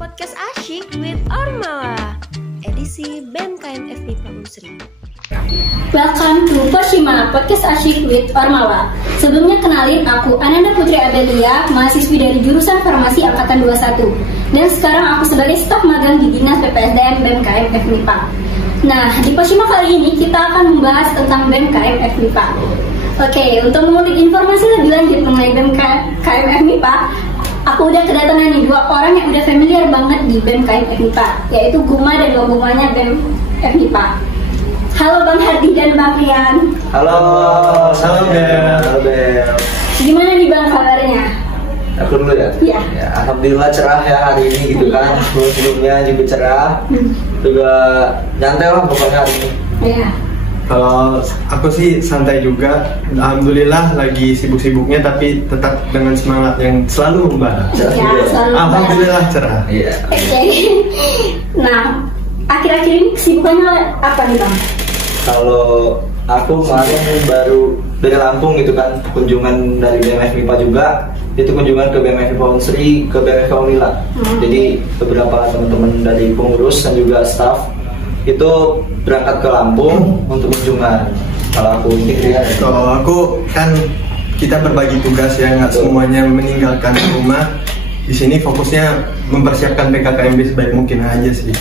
Podcast Asyik with Ormawa, edisi BEM KMF MIPA Unsri. Welcome to Persimana Podcast Asyik with Ormawa. Sebelumnya kenalin, aku Ananda Putri Adelia, mahasiswi dari jurusan Farmasi Angkatan 21. Dan sekarang aku sebagai staf magang di Dinas PPSDM BEM KMF MIPA. Nah, di Persima kali ini kita akan membahas tentang BEM KMF MIPA. Oke, untuk mengulik informasi lebih lanjut mengenai BEM KMF MIPA, aku udah kedatangan nih dua orang yang udah familiar banget di BEM KMF MIPA, yaitu Guma dan Gumanya BEM MIPA. Halo Bang Hardi dan Bang Rian. Halo Bel. Halo Bel. Gimana nih Bang kabarnya? Aku dulu ya? Iya. Ya, alhamdulillah cerah ya hari ini gitu kan. Sebelumnya juga cerah. Juga nyantai lah pokoknya hari ini. Iya. Kalau aku sih santai juga, alhamdulillah lagi sibuk-sibuknya tapi tetap dengan semangat yang selalu membara. Cerah Ya, juga. selalu Alhamdulillah cerah. Iya. Oke. Nah, akhir-akhir ini kesibukannya apa nih Bang? Kalau aku kemarin baru dari Lampung gitu kan, kunjungan dari BMF MIPA juga. Itu kunjungan ke BMF MIPA Unsri, ke BMF Unila. Jadi beberapa teman-teman dari pengurus dan juga staff itu berangkat ke Lampung untuk kunjungan. Kalau aku ini ya. Kalau aku kan kita berbagi tugas ya, nggak semuanya meninggalkan rumah. Di sini fokusnya mempersiapkan PKKMB sebaik mungkin aja sih.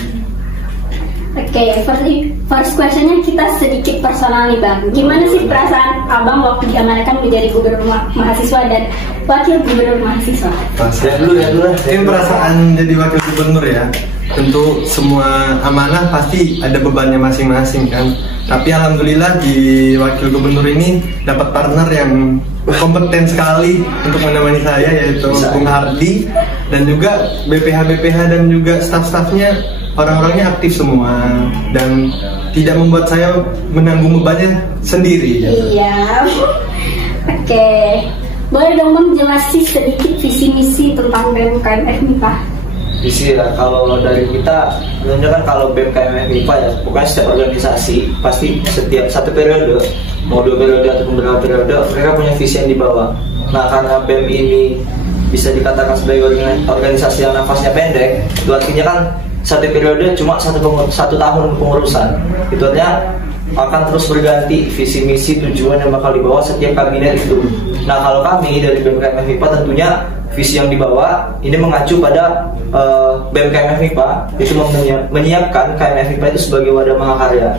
Oke, first questionnya kita sedikit personal nih Bang. Gimana sih perasaan Abang waktu diamanahkan menjadi gubernur mahasiswa dan wakil gubernur mahasiswa? Ya dulu. Mungkin perasaan jadi wakil gubernur ya. Tentu semua amanah pasti ada bebannya masing-masing kan. Tapi alhamdulillah di wakil gubernur ini dapat partner yang kompeten sekali untuk menemani saya, yaitu Bung Hardi, dan juga BPH dan juga staf-stafnya orang-orangnya aktif semua dan tidak membuat saya menanggung bebannya sendiri. Iya. Oke. Boleh dong Bang jelasin sedikit visi misi tentang BEM KMF MIPA? Visi ya, kalau dari kita sebenarnya kan kalau BEM KMF MIPA ya, pokoknya setiap organisasi pasti setiap satu periode, mau 2 periode ataupun beberapa periode, mereka punya visi yang dibawa. Nah karena BEM ini bisa dikatakan sebagai organisasi yang nafasnya pendek, itu artinya kan satu periode cuma satu tahun pengurusan. Itu artinya akan terus berganti visi misi tujuan yang bakal dibawa setiap kabinet itu. Nah kalau kami dari BEM KMF MIPA tentunya visi yang dibawa ini mengacu pada BEM KMF MIPA itu menyiapkan KMF MIPA itu sebagai wadah mahakarya.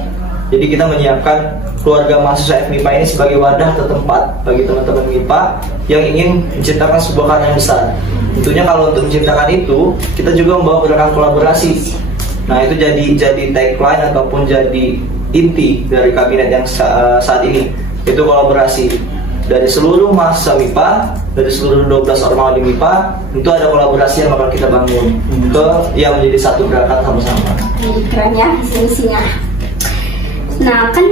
Jadi kita menyiapkan keluarga mahasiswa FMIPA ini sebagai wadah atau tempat bagi teman-teman MIPA yang ingin menciptakan sebuah karya yang besar. Tentunya kalau untuk menciptakan itu kita juga membawa gerakan kolaborasi. Nah itu jadi tagline ataupun jadi inti dari kabinet yang saat ini, itu kolaborasi dari seluruh mahasiswa MIPA, dari seluruh 12 ormawa di MIPA. Itu ada kolaborasi yang bakal kita bangun ke yang menjadi satu gerakan sama-sama. Keren ya misinya. Nah kan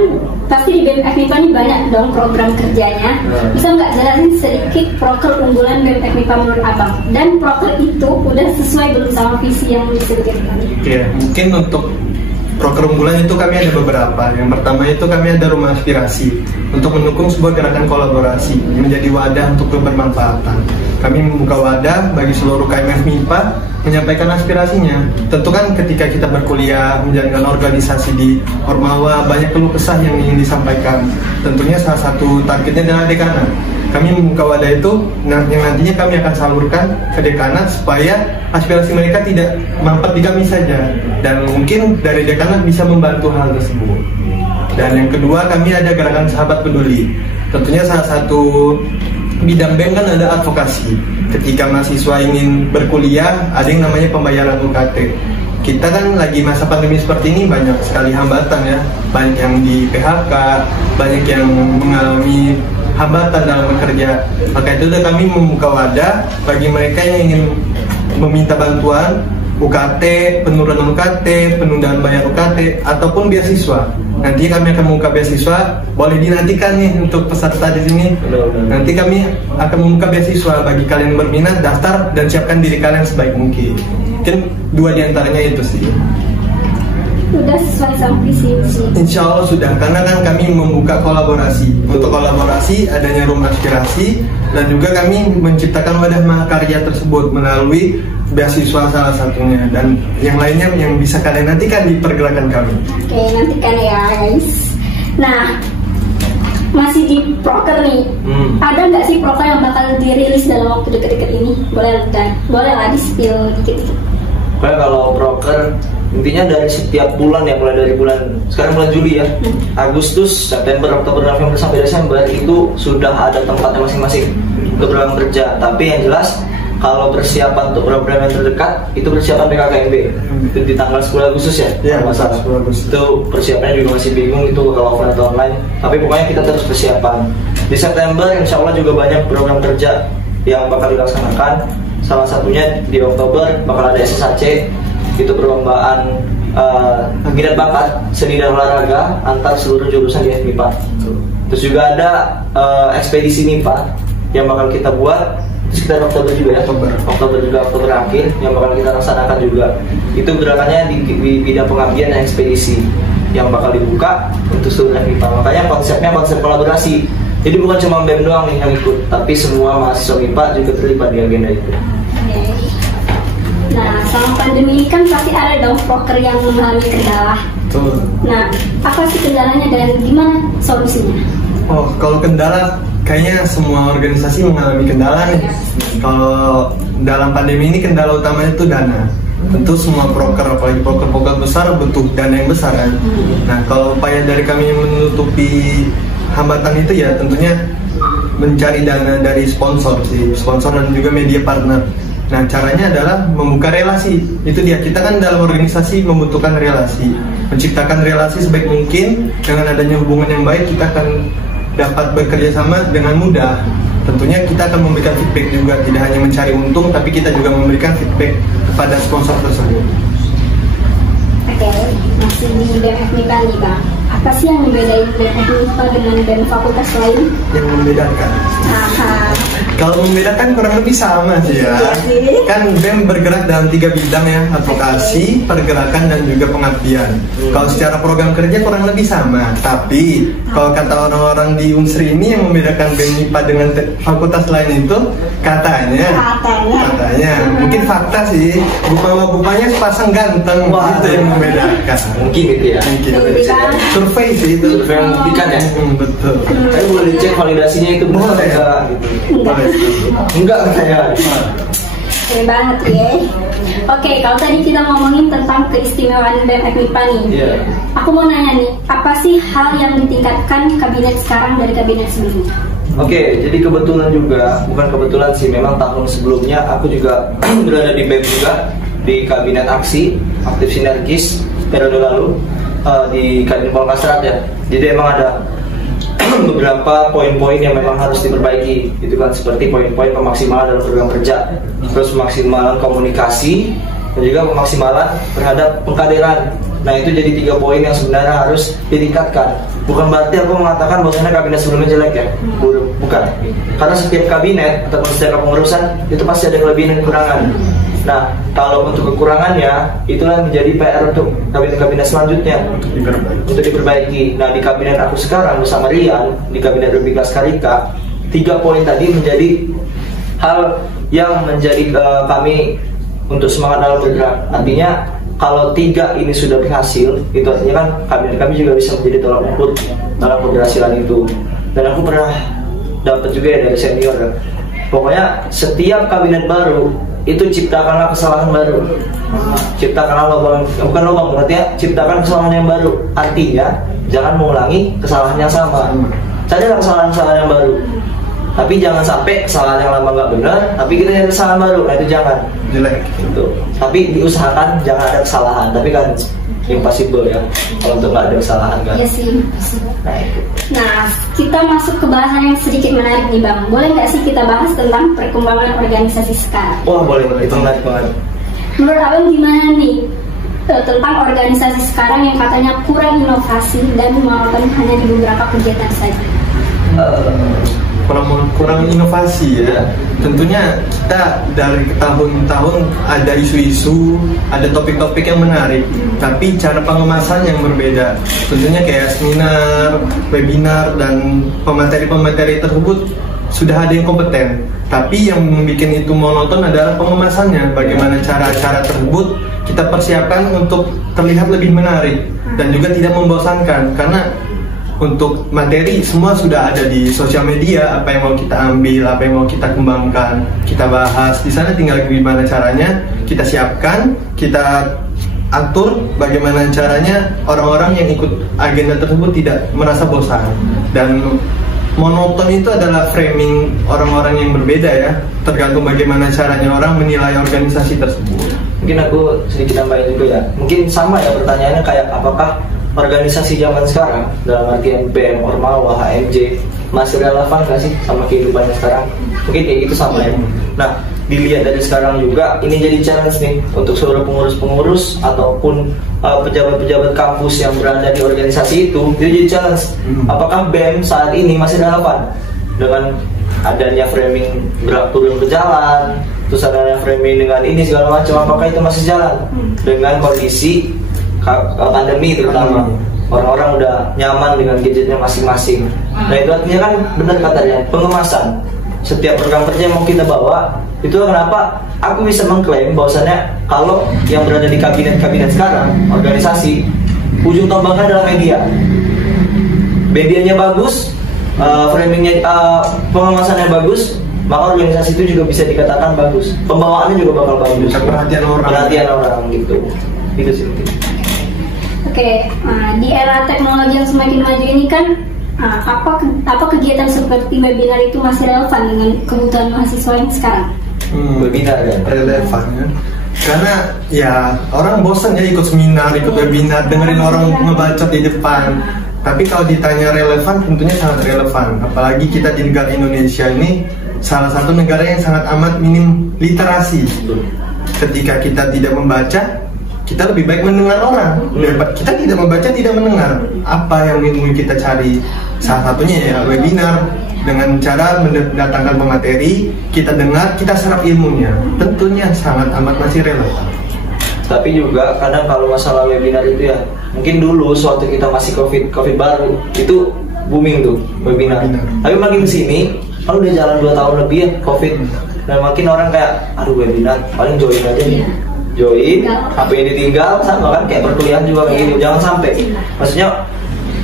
pasti di BEM MIPA ini banyak dong program kerjanya. Bisa nggak jelasin sedikit proker unggulan BEM MIPA menurut Abang? Dan proker itu udah sesuai belum sama visi yang disebutkan? Oke, mungkin untuk proker unggulan itu kami ada beberapa. Yang pertama itu kami ada rumah aspirasi untuk mendukung sebuah gerakan kolaborasi menjadi wadah untuk kebermanfaatan. Kami membuka wadah bagi seluruh KMF MIPA menyampaikan aspirasinya. Tentu kan ketika kita berkuliah menjalankan organisasi di Ormawa, banyak keluh kesah yang ingin disampaikan. Tentunya salah satu targetnya adalah dekanat. Kami membuka wadah itu yang nantinya kami akan salurkan ke dekanat supaya aspirasi mereka tidak mampet di kami saja, dan mungkin dari dekanat bisa membantu hal tersebut. Dan yang kedua, kami ada gerakan sahabat peduli. Tentunya salah satu bidang BEM kan ada advokasi. Ketika mahasiswa ingin berkuliah, ada yang namanya pembayaran UKT. Kita kan lagi masa pandemi seperti ini, banyak sekali hambatan ya. Banyak yang di PHK, banyak yang mengalami hambatan dalam bekerja. Maka itu kami membuka wadah bagi mereka yang ingin meminta bantuan UKT, penurunan UKT, penundaan bayar UKT, ataupun beasiswa. Nanti kami akan membuka beasiswa, boleh dinantikan nih untuk peserta di sini. Nanti kami akan membuka beasiswa bagi kalian yang berminat, daftar dan siapkan diri kalian sebaik mungkin. Mungkin 2 diantaranya itu sih. Udah sesuai sama visi misi? Insya Allah sudah, karena kan kami membuka kolaborasi. Untuk kolaborasi adanya rumah aspirasi, dan juga kami menciptakan wadah mahakarya tersebut melalui beasiswa salah satunya, dan yang lainnya yang bisa kalian nantikan di pergerakan kami. Oke, nantikan ya guys. Nah, masih di proker nih. Ada nggak sih proker yang bakal dirilis dalam waktu deket-deket ini? Boleh lah di spill dikit-dikit. Kayak kalau proker intinya dari setiap bulan ya, mulai dari sekarang bulan Juli ya, Agustus, September, Oktober, November sampai Desember itu sudah ada tempatnya masing-masing untuk program kerja. Tapi yang jelas kalau persiapan untuk program yang terdekat itu persiapan PKKMB itu di tanggal 10 Agustus ya. Iya, masalah 10 Agustus. Itu persiapannya juga masih bingung itu kalau offline atau online. Tapi pokoknya kita terus persiapan. Di September insya Allah juga banyak program kerja yang bakal dilaksanakan. Salah satunya di Oktober bakal ada SSAC, itu perlombaan minat bakat seni dan olahraga antar seluruh jurusan di FMIPA. Terus juga ada ekspedisi MIPA yang bakal kita buat sekitar Oktober juga ya, Oktober akhir yang bakal kita laksanakan juga. Itu gerakannya di bidang pengabdian dan ekspedisi yang bakal dibuka untuk seluruh FMIPA. Makanya konsepnya konsep kolaborasi. Jadi bukan cuma BEM doang nih yang ikut, tapi semua mahasiswa MIPA juga terlibat di agenda itu. Nah, selama pandemi ini kan pasti ada dong proker yang mengalami kendala. Betul. Nah, apa sih kendalanya dan gimana solusinya? Oh, kalau kendala kayaknya semua organisasi mengalami kendala nih. Kalau dalam pandemi ini kendala utamanya itu dana. Tentu semua proker, apalagi proker besar butuh dana yang besar kan. Nah, kalau upaya dari kami menutupi hambatan itu ya tentunya mencari dana dari sponsor dan juga media partner. Nah, caranya adalah membuka relasi. Itu dia, kita kan dalam organisasi membutuhkan relasi, menciptakan relasi sebaik mungkin. Dengan adanya hubungan yang baik, kita akan dapat bekerja sama dengan mudah. Tentunya kita akan memberikan feedback juga, tidak hanya mencari untung, tapi kita juga memberikan feedback kepada sponsor tersebut. Oke, masih di BEM FMIPA nih Bang. Apa sih yang membedain BEM FMIPA dengan BEM fakultas lain? Yang membedakan? Kalau membedakan kurang lebih sama sih ya. Kan BEM bergerak dalam 3 bidang ya, advokasi, pergerakan, dan juga pengabdian. Kalau secara program kerja kurang lebih sama. Tapi kalau kata orang-orang di Unsri ini yang membedakan BEM MIPA dengan fakultas lain itu katanya mungkin fakta sih, bapak-bapaknya sepasang ganteng. Wah, itu yang membedakan. Mungkin gitu ya. Mungkin. Survei sih itu. Survei yang membuktikan ya. Betul. Tapi boleh dicek validasinya itu benar enggak gitu. Enggak katanya. Keren banget ya. Oke, kalau tadi kita ngomongin tentang keistimewaan BEM FMIPA nih. Aku mau nanya nih, apa sih hal yang ditingkatkan kabinet sekarang dari kabinet sebelumnya? Oke, jadi kebetulan juga, bukan kebetulan sih, memang tahun sebelumnya aku juga berada di BEM juga, di kabinet aksi aktif sinergis periode lalu di kabinet Polkastrat ya. Jadi emang ada beberapa poin-poin yang memang harus diperbaiki, itu kan seperti poin-poin pemaksimalan dalam program kerja, terus pemaksimalan komunikasi, dan juga pemaksimalan terhadap pengkaderan. Nah, itu jadi 3 poin yang sebenarnya harus ditingkatkan. Bukan berarti aku mengatakan bahwasanya kabinet sebelumnya jelek ya, buruk, bukan. Karena setiap kabinet atau setiap pengurusan itu pasti ada kelebihan dan kekurangan. Nah, kalau untuk kekurangannya, itulah menjadi PR untuk kabinet-kabinet selanjutnya untuk diperbaiki. Nah, di kabinet aku sekarang bersama Rian, di kabinet Rubika Skarika, 3 poin tadi menjadi hal yang menjadi kami untuk semangat dalam bergerak. Artinya, kalau 3 ini sudah berhasil, itu artinya kan kabinet kami juga bisa menjadi tolak ukur dalam keberhasilan itu. Dan aku pernah dapat juga ya dari senior ya. Pokoknya setiap kabinet baru itu ciptakanlah kesalahan baru, ciptakanlah lubang, bukan lubang, artinya ciptakan kesalahan yang baru. Artinya jangan mengulangi kesalahan yang sama, carilah kesalahan-kesalahan yang baru. Tapi jangan sampai kesalahan yang lama nggak benar, tapi kita nyari kesalahan baru. Nah, itu jangan, jelek gitu. Tapi diusahakan jangan ada kesalahan. Tapi kan impossible ya kalau untuk nggak ada kesalahan kan. Iya sih. Nah, kita masuk ke bahasan yang sedikit menarik nih Bang. Boleh nggak sih kita bahas tentang perkembangan organisasi sekarang? Wah, boleh, itu menarik banget. Menurut Abang gimana nih tentang organisasi sekarang yang katanya kurang inovasi dan monoton hanya di beberapa kegiatan saja? Kurang inovasi ya. Tentunya kita dari tahun-tahun ada isu-isu, ada topik-topik yang menarik, tapi cara pengemasan yang berbeda. Tentunya kayak seminar, webinar, dan pemateri-pemateri tersebut sudah ada yang kompeten, tapi yang membuat itu monoton adalah pengemasannya. Bagaimana cara-cara tersebut kita persiapkan untuk terlihat lebih menarik dan juga tidak membosankan, karena untuk materi semua sudah ada di sosial media. Apa yang mau kita ambil, apa yang mau kita kembangkan, kita bahas di sana. Tinggal gimana caranya kita siapkan, kita atur bagaimana caranya orang-orang yang ikut agenda tersebut tidak merasa bosan. Dan monoton itu adalah framing orang-orang yang berbeda ya, tergantung bagaimana caranya orang menilai organisasi tersebut. Mungkin aku sedikit tambahin juga ya. Mungkin sama ya pertanyaannya kayak apakah organisasi zaman sekarang dalam artian BEM, Ormawa, HMJ masih relevan nggak sih sama kehidupannya sekarang? Mungkin kayak gitu sama ya. Nah, dilihat dari sekarang juga ini jadi challenge nih untuk seluruh pengurus-pengurus ataupun pejabat-pejabat kampus yang berada di organisasi itu jadi challenge. Apakah BEM saat ini masih relevan dengan adanya framing gerak turun ke jalan, terus adanya framing dengan ini segala macam? Apakah itu masih jalan dengan kondisi pandemi terutama? Orang-orang udah nyaman dengan gadgetnya masing-masing. Nah itu artinya kan benar katanya pengemasan. Setiap program kerja yang mau kita bawa, itu kenapa aku bisa mengklaim bahwasannya kalau yang berada di kabinet-kabinet sekarang, organisasi, ujung tombaknya adalah media. Medianya bagus, framingnya, pengemasannya bagus, maka organisasi itu juga bisa dikatakan bagus. Pembawaannya juga bakal bagus. Perhatian orang gitu. Itu sih. Oke, di era teknologi yang semakin maju ini kan apa kegiatan seperti webinar itu masih relevan dengan kebutuhan mahasiswa yang sekarang? Webinar ya, relevan ya. Karena ya orang bosan ya ikut seminar, ikut webinar, dengerin orang ngebacot di depan. Tapi kalau ditanya relevan, tentunya sangat relevan. Apalagi kita di negara Indonesia ini salah satu negara yang sangat amat minim literasi. Ketika kita tidak membaca, kita lebih baik mendengar orang. Kita tidak membaca, tidak mendengar. Apa yang ingin kita cari? Salah satunya ya webinar, dengan cara mendatangkan pemateri, kita dengar, kita serap ilmunya. Tentunya sangat amat masih relevan. Tapi juga kadang kalau masalah webinar itu ya, mungkin dulu sewaktu kita masih COVID baru, itu booming tuh webinar. Tapi makin kesini, kalau udah jalan 2 tahun lebih ya COVID, dan makin orang kayak, aduh webinar, paling join aja nih. Join, HP ditinggal, sama kan kayak perkuliahan juga kayak gitu. Jangan sampai, maksudnya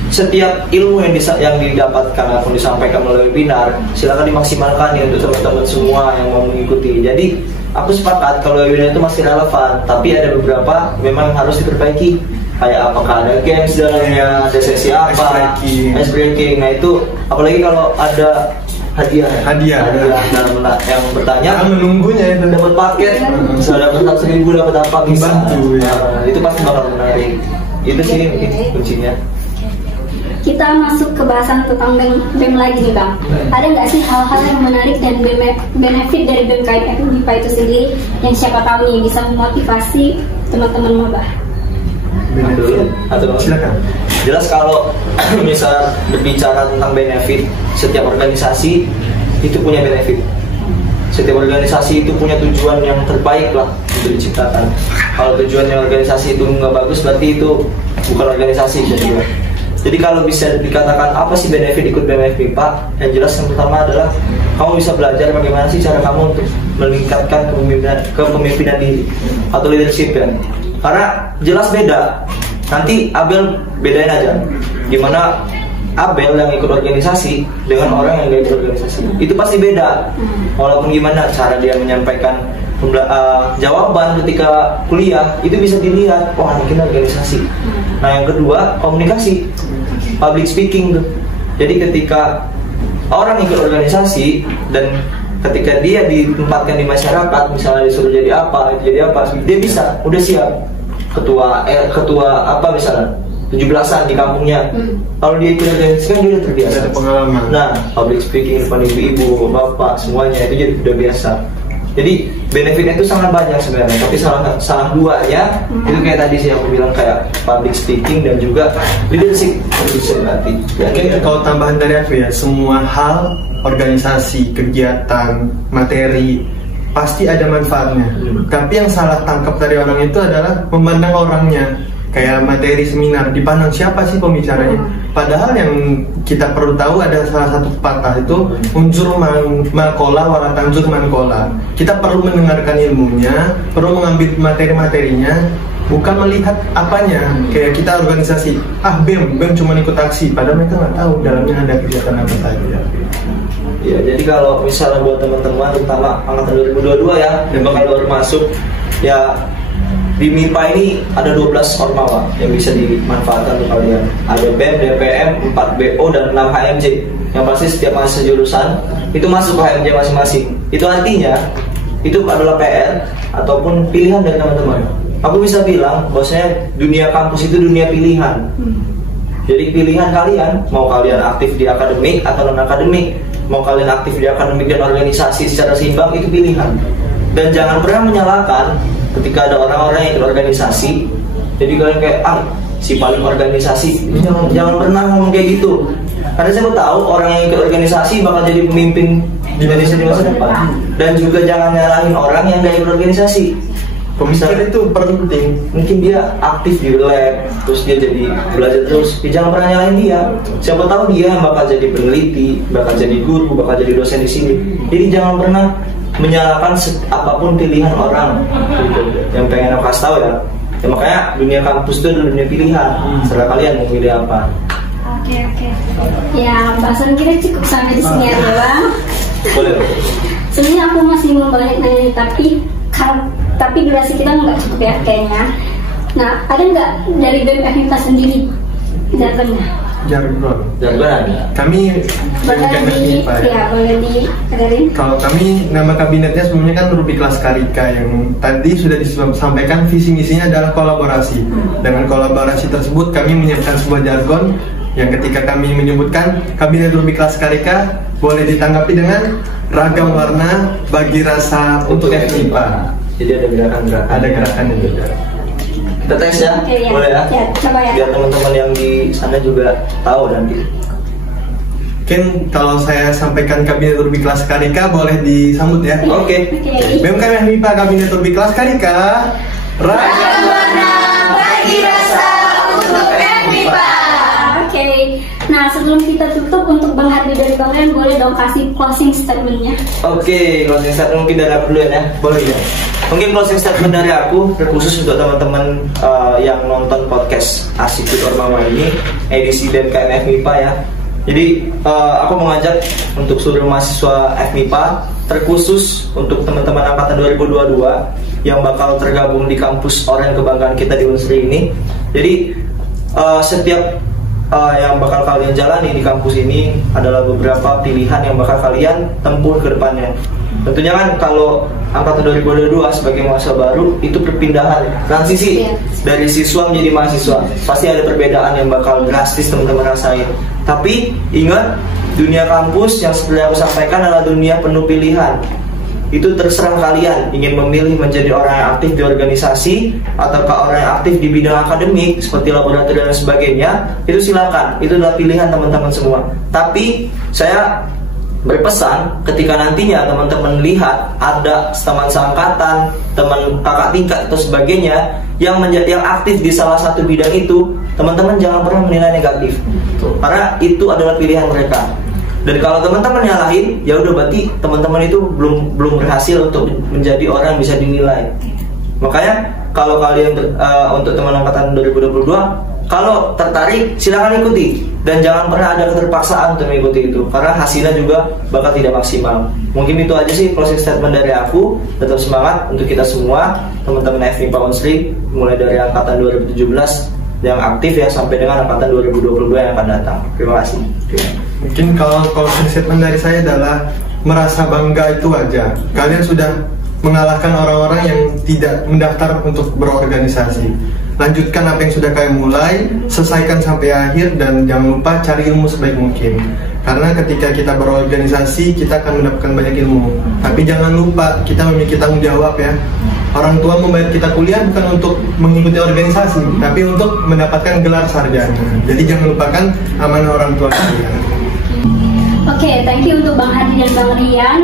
setiap ilmu yang didapatkan atau disampaikan melalui webinar, silakan dimaksimalkan ya untuk teman-teman semua yang mau mengikuti. Jadi aku sepakat kalau webinar itu masih relevan, tapi ada beberapa memang harus diperbaiki. Kayak apakah ada games dalamnya, ada sesi apa, ice breaking. Nah itu apalagi kalau ada hadiah dalam yang bertanya menunggunya itu dapat paket, sudah dapat 1.000, dapat apa bisa. Itu pasti bakal menarik. Itu sih mungkin kuncinya. Kita masuk ke bahasan tentang BEM lagi nih Bang. Ada nggak sih hal-hal yang menarik dan benefit dari BEM KMF MIPA itu sendiri yang siapa tahu nih bisa memotivasi teman-teman maba? Atau silakan. Jelas kalau misal berbicara tentang benefit, setiap organisasi itu punya benefit. Setiap organisasi itu punya tujuan yang terbaik lah untuk diciptakan. Kalau tujuannya organisasi itu nggak bagus, berarti itu bukan organisasi juga. Jadi kalau bisa dikatakan apa sih benefit ikut BEM MIPA, yang jelas yang pertama adalah kamu bisa belajar bagaimana sih cara kamu untuk meningkatkan kepemimpinan diri atau leadership ya. Karena jelas beda. Nanti Abel bedain aja gimana Abel yang ikut organisasi dengan orang yang gak ikut organisasi. Itu pasti beda. Walaupun gimana cara dia menyampaikan jawaban ketika kuliah, itu bisa dilihat, oh mungkin organisasi. Nah yang kedua, komunikasi, public speaking tuh. Jadi ketika orang ikut organisasi dan ketika dia ditempatkan di masyarakat, misalnya disuruh jadi apa, dia bisa, udah siap. Ketua apa misalnya 17-an di kampungnya. Kalau dia ikut organisasi kan dia udah terbiasa. Ada pengalaman. Nah, public speaking depan ibu-ibu, bapak, semuanya itu jadi udah biasa. Jadi benefitnya itu sangat banyak sebenarnya, tapi salah duanya itu kayak tadi sih aku bilang, kayak public speaking dan juga leadership berarti. Mungkin kalau tambahan dari aku ya, semua hal organisasi, kegiatan, materi pasti ada manfaatnya. Tapi yang salah tangkap dari orang itu adalah memandang orangnya. kayak materi seminar dipandang siapa sih pembicaranya. Padahal yang kita perlu tahu ada salah satu pepatah itu unjur makola wala tanjur mankola. Kita perlu mendengarkan ilmunya, perlu mengambil materi-materinya, bukan melihat apanya. Kayak kita organisasi, BEM cuma ikut aksi, padahal mereka nggak tahu dalamnya ada kegiatan apa saja. Ya, jadi kalau misalnya buat teman-teman, terutama angkatan 2022 ya, yang bakal baru masuk, ya di MIPA ini ada 12 ormawa yang bisa dimanfaatkan untuk kalian. Ada BEM, DPM, 4 BO, dan 6 HMJ. Yang pasti setiap mahasiswa jurusan itu masuk ke HMJ masing-masing. Itu artinya, itu adalah PR ataupun pilihan dari teman-teman. Aku bisa bilang bahwasanya dunia kampus itu dunia pilihan. Jadi pilihan kalian, mau kalian aktif di akademik atau non-akademik, mau kalian aktif di akademik dan organisasi secara seimbang, itu pilihan. Dan jangan pernah menyalahkan ketika ada orang-orang yang ikut organisasi, jadi kalian kayak, si paling organisasi. Jangan pernah ngomong kayak gitu. Karena saya tahu orang yang ikut organisasi bakal jadi pemimpin Indonesia di masa depan. Dan juga jangan nyalahin orang yang gak ikut organisasi. Pemikiran itu penting. Mungkin dia aktif di lab, terus dia jadi belajar terus. Jangan pernah nyalahin dia. Siapa tahu dia bakal jadi peneliti, bakal jadi guru, bakal jadi dosen di sini. Jadi jangan pernah menyalahkan apapun pilihan orang. Gitu. Yang pengen aku kasih tahu ya. Makanya dunia kampus itu adalah dunia pilihan. Serah kalian mau pilih apa. Oke. Ya, bahasan kita cukup sampai di sini aja. Boleh. Sebenarnya aku masih mau balik nanya, tapi durasi kita nggak cukup ya kayaknya. Nah, ada nggak dari BEM FMIPA sendiri jargonnya? Jargon. Kami boleh diadain. Kalau kami nama kabinetnya sebelumnya kan Rubik Laskarika, yang tadi sudah disampaikan visi misinya adalah kolaborasi. Dengan kolaborasi tersebut kami menyiapkan sebuah jargon yang ketika kami menyebutkan kabinet Rubik Laskarika boleh ditanggapi dengan ragam warna bagi rasa untuk FMIPA. Jadi ada gerakan-gerakan. Ada gerakannya juga. Kita tes ya, ya. Boleh ya? Coba ya. Biar teman-teman yang di sana juga tahu nanti. Mungkin kalau saya sampaikan kabinet Rubik Laskarika boleh disambut ya. Oke. BEM FMIPA kabinet Rubik Laskarika. Ragam warna bagi rasa untuk FMIPA. Oke. Nah, sebelum kita tutup, untuk Bang Hardi dari Bang Rian, boleh dong kasih closing statement-nya. Oke, closing statement mungkin dari aku dulu ya. Boleh ya. Mungkin closing statement dari aku khusus untuk teman-teman yang nonton podcast Asyik with Ormawa ini, edisi BMKM FMIPA ya. Jadi aku mengajak untuk seluruh mahasiswa FMIPA, terkhusus untuk teman-teman angkatan 2022 yang bakal tergabung di kampus Oren kebanggaan kita di Unsri ini. Jadi setiap yang bakal kalian jalani di kampus ini adalah beberapa pilihan yang bakal kalian tempuh ke depannya. Tentunya kan kalau angkatan 2022 sebagai mahasiswa baru itu perpindahan, transisi dari siswa menjadi mahasiswa. Pasti ada perbedaan yang bakal drastis teman-teman rasain. Tapi ingat, dunia kampus yang seperti aku sampaikan adalah dunia penuh pilihan. Itu terserah kalian ingin memilih menjadi orang yang aktif di organisasi ataukah orang yang aktif di bidang akademik seperti laboratorium dan sebagainya. Itu silakan, itu adalah pilihan teman-teman semua. Tapi saya berpesan ketika nantinya teman-teman lihat ada teman seangkatan, teman kakak tingkat atau sebagainya yang aktif di salah satu bidang itu, teman-teman jangan pernah menilai negatif, karena itu adalah pilihan mereka. Dan kalau teman-teman nyalahin, ya udah berarti teman-teman itu belum berhasil untuk menjadi orang yang bisa dinilai. Makanya kalau kalian untuk teman angkatan 2022, kalau tertarik silakan ikuti, dan jangan pernah ada keterpaksaan untuk mengikuti itu, karena hasilnya juga bakal tidak maksimal. Mungkin itu aja sih closing statement dari aku. Tetap semangat untuk kita semua, teman-teman FMIPA Unsri, mulai dari angkatan 2017 yang aktif ya sampai dengan angkatan 2022 yang akan datang. Terima kasih. Mungkin kalau closing statement dari saya adalah merasa bangga itu wajar. Kalian sudah mengalahkan orang-orang yang tidak mendaftar untuk berorganisasi. Lanjutkan apa yang sudah kalian mulai, selesaikan sampai akhir, dan jangan lupa cari ilmu sebaik mungkin. Karena ketika kita berorganisasi, kita akan mendapatkan banyak ilmu. Tapi jangan lupa, kita memiliki tanggung jawab ya. Orang tua membayar kita kuliah bukan untuk mengikuti organisasi, tapi untuk mendapatkan gelar sarjana. Jadi jangan lupakan amanah orang tua kalian. Oke, thank you untuk Bang Hardi dan Bang Rian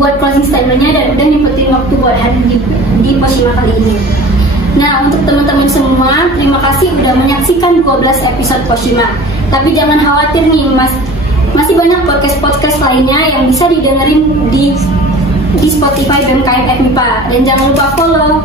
buat closing statement-nya, dan udah nyempetin waktu buat hadir di Posima kali ini. Nah, Nah, untuk teman-teman semua, terima kasih udah menyaksikan 12 episode Poshima. Tapi jangan khawatir nih, masih banyak podcast-podcast lainnya yang bisa didengerin di Spotify BMKM FMIPA. Dan jangan lupa follow.